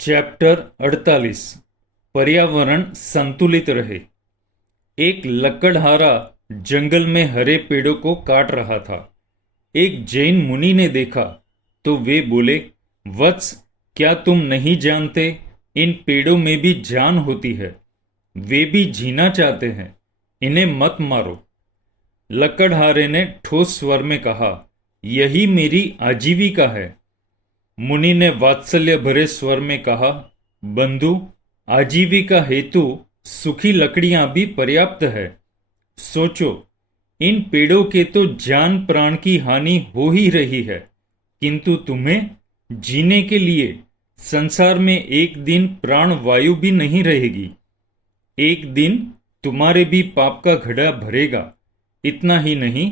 Chapter 48 पर्यावरण संतुलित रहे। एक लकड़हारा जंगल में हरे पेड़ों को काट रहा था। एक जैन मुनि ने देखा तो वे बोले, वत्स, क्या तुम नहीं जानते, इन पेड़ों में भी जान होती है, वे भी जीना चाहते हैं, इन्हें मत मारो। लकड़हारे ने ठोस स्वर में कहा, यही मेरी आजीविका है। मुनि ने वात्सल्य भरे स्वर में कहा, बंधु, आजीविका हेतु सूखी लकड़ियां भी पर्याप्त है। सोचो, इन पेड़ों के तो जान प्राण की हानि हो ही रही है, किंतु तुम्हें जीने के लिए संसार में एक दिन प्राण वायु भी नहीं रहेगी। एक दिन तुम्हारे भी पाप का घड़ा भरेगा। इतना ही नहीं,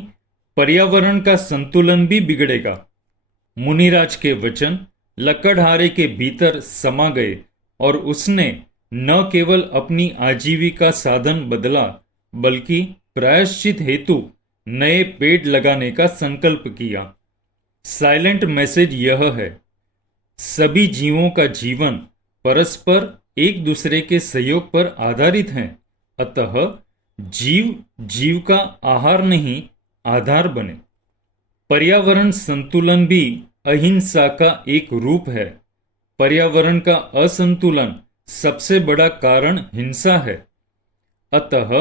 पर्यावरण का संतुलन भी बिगड़ेगा। मुनिराज के वचन लकड़हारे के भीतर समा गए और उसने न केवल अपनी आजीविका साधन बदला, बल्कि प्रायश्चित हेतु नए पेड़ लगाने का संकल्प किया। साइलेंट मैसेज यह है, सभी जीवों का जीवन परस्पर एक दूसरे के सहयोग पर आधारित है। अतः जीव जीव का आहार नहीं, आधार बने। पर्यावरण संतुलन भी अहिंसा का एक रूप है। पर्यावरण का असंतुलन सबसे बड़ा कारण हिंसा है। अतः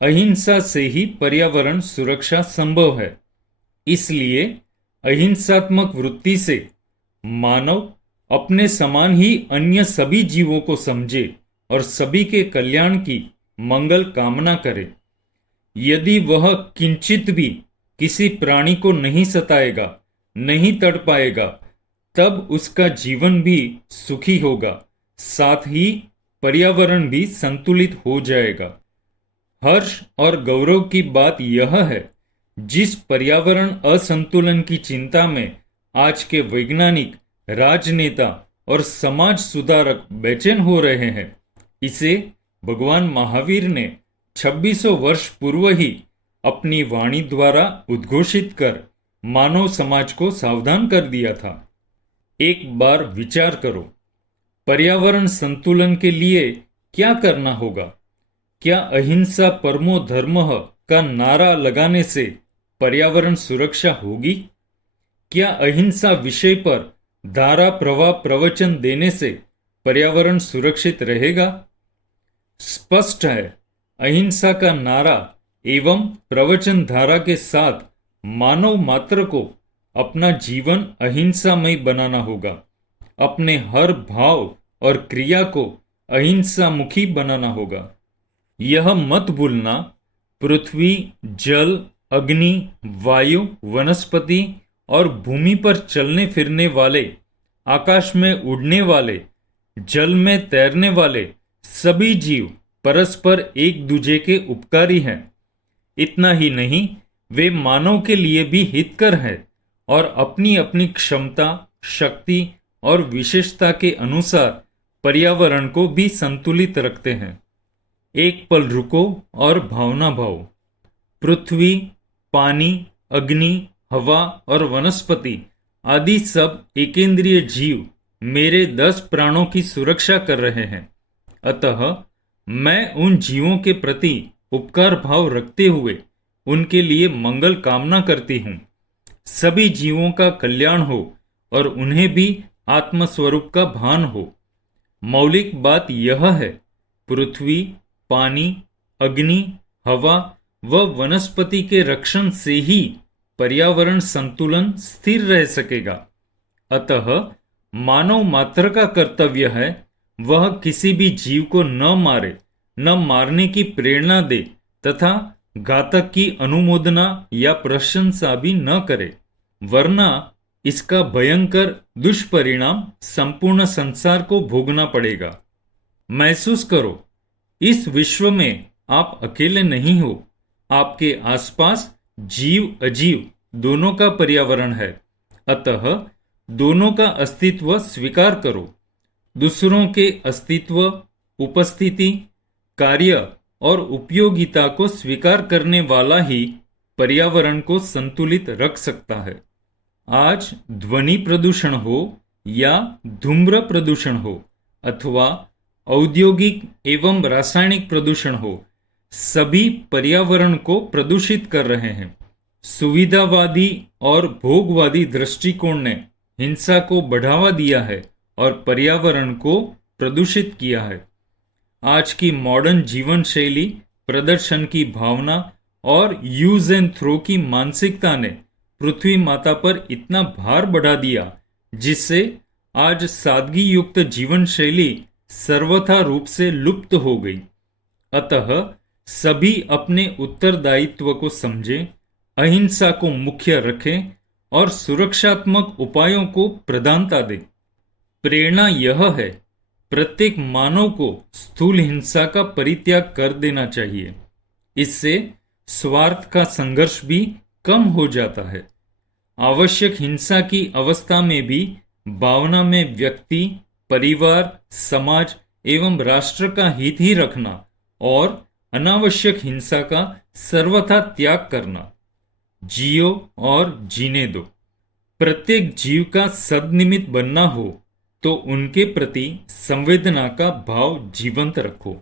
अहिंसा से ही पर्यावरण सुरक्षा संभव है। इसलिए अहिंसात्मक वृत्ति से मानव अपने समान ही अन्य सभी जीवों को समझे और सभी के कल्याण की मंगल कामना करे। यदि वह किंचित भी किसी प्राणी को नहीं सताएगा, नहीं तड़पाएगा, तब उसका जीवन भी सुखी होगा, साथ ही पर्यावरण भी संतुलित हो जाएगा। हर्ष और गौरव की बात यह है, जिस पर्यावरण असंतुलन की चिंता में आज के वैज्ञानिक, राजनेता और समाज सुधारक बेचैन हो रहे हैं, इसे भगवान महावीर ने 2600 वर्ष पूर्व ही अपनी वाणी द्वारा उद्घोषित कर मानव समाज को सावधान कर दिया था। एक बार विचार करो, पर्यावरण संतुलन के लिए क्या करना होगा? क्या अहिंसा परमो धर्मः का नारा लगाने से पर्यावरण सुरक्षा होगी? क्या अहिंसा विषय पर धारा प्रवाह प्रवचन देने से पर्यावरण सुरक्षित रहेगा? स्पष्ट है, अहिंसा का नारा एवं प्रवचन धारा के साथ मानव मात्र को अपना जीवन अहिंसामय बनाना होगा। अपने हर भाव और क्रिया को अहिंसा मुखी बनाना होगा। यह मत भूलना, पृथ्वी, जल, अग्नि, वायु, वनस्पति और भूमि पर चलने फिरने वाले, आकाश में उड़ने वाले, जल में तैरने वाले सभी जीव परस्पर एक दूजे के उपकारी हैं। इतना ही नहीं, वे मानव के लिए भी हितकर है और अपनी अपनी क्षमता, शक्ति और विशेषता के अनुसार पर्यावरण को भी संतुलित रखते हैं। एक पल रुको और भावना भाओ। पृथ्वी, पानी, अग्नि, हवा और वनस्पति आदि सब एकेंद्रीय जीव मेरे 10 प्राणों की सुरक्षा कर रहे हैं। अतः मैं उन जीवों के प्रति उपकार भाव रखते हुए उनके लिए मंगल कामना करती हूँ। सभी जीवों का कल्याण हो और उन्हें भी आत्मस्वरूप का भान हो। मौलिक बात यह है, पृथ्वी, पानी, अग्नि, हवा व वनस्पति के रक्षण से ही पर्यावरण संतुलन स्थिर रह सकेगा। अतः मानव मात्र का कर्तव्य है, वह किसी भी जीव को न मारे, न मारने की प्रेरणा दे तथा घातक की अनुमोदना या प्रशंसा भी न करे, वरना इसका भयंकर दुष्परिणाम संपूर्ण संसार को भोगना पड़ेगा। महसूस करो, इस विश्व में आप अकेले नहीं हो। आपके आसपास जीव अजीव दोनों का पर्यावरण है। अतः दोनों का अस्तित्व स्वीकार करो। दूसरों के अस्तित्व, उपस्थिति, कार्य और उपयोगिता को स्वीकार करने वाला ही पर्यावरण को संतुलित रख सकता है। आज ध्वनि प्रदूषण हो या धूम्र प्रदूषण हो, अथवा औद्योगिक एवं रासायनिक प्रदूषण हो, सभी पर्यावरण को प्रदूषित कर रहे हैं। सुविधावादी और भोगवादी दृष्टिकोण ने हिंसा को बढ़ावा दिया है और पर्यावरण को प्रदूषित किया है। आज की मॉडर्न जीवन शैली, प्रदर्शन की भावना और यूज एंड थ्रो की मानसिकता ने पृथ्वी माता पर इतना भार बढ़ा दिया, जिससे आज सादगी युक्त जीवन शैली सर्वथा रूप से लुप्त हो गई। अतः सभी अपने उत्तरदायित्व को समझें, अहिंसा को मुख्य रखें और सुरक्षात्मक उपायों को प्रधानता दें। प्रेरणा यह है, प्रत्येक मानव को स्थूल हिंसा का परित्याग कर देना चाहिए। इससे स्वार्थ का संघर्ष भी कम हो जाता है। आवश्यक हिंसा की अवस्था में भी भावना में व्यक्ति, परिवार, समाज एवं राष्ट्र का हित ही रखना और अनावश्यक हिंसा का सर्वथा त्याग करना। जियो और जीने दो। प्रत्येक जीव का सद्निमित्त बनना हो तो उनके प्रति संवेदना का भाव जीवंत रखो।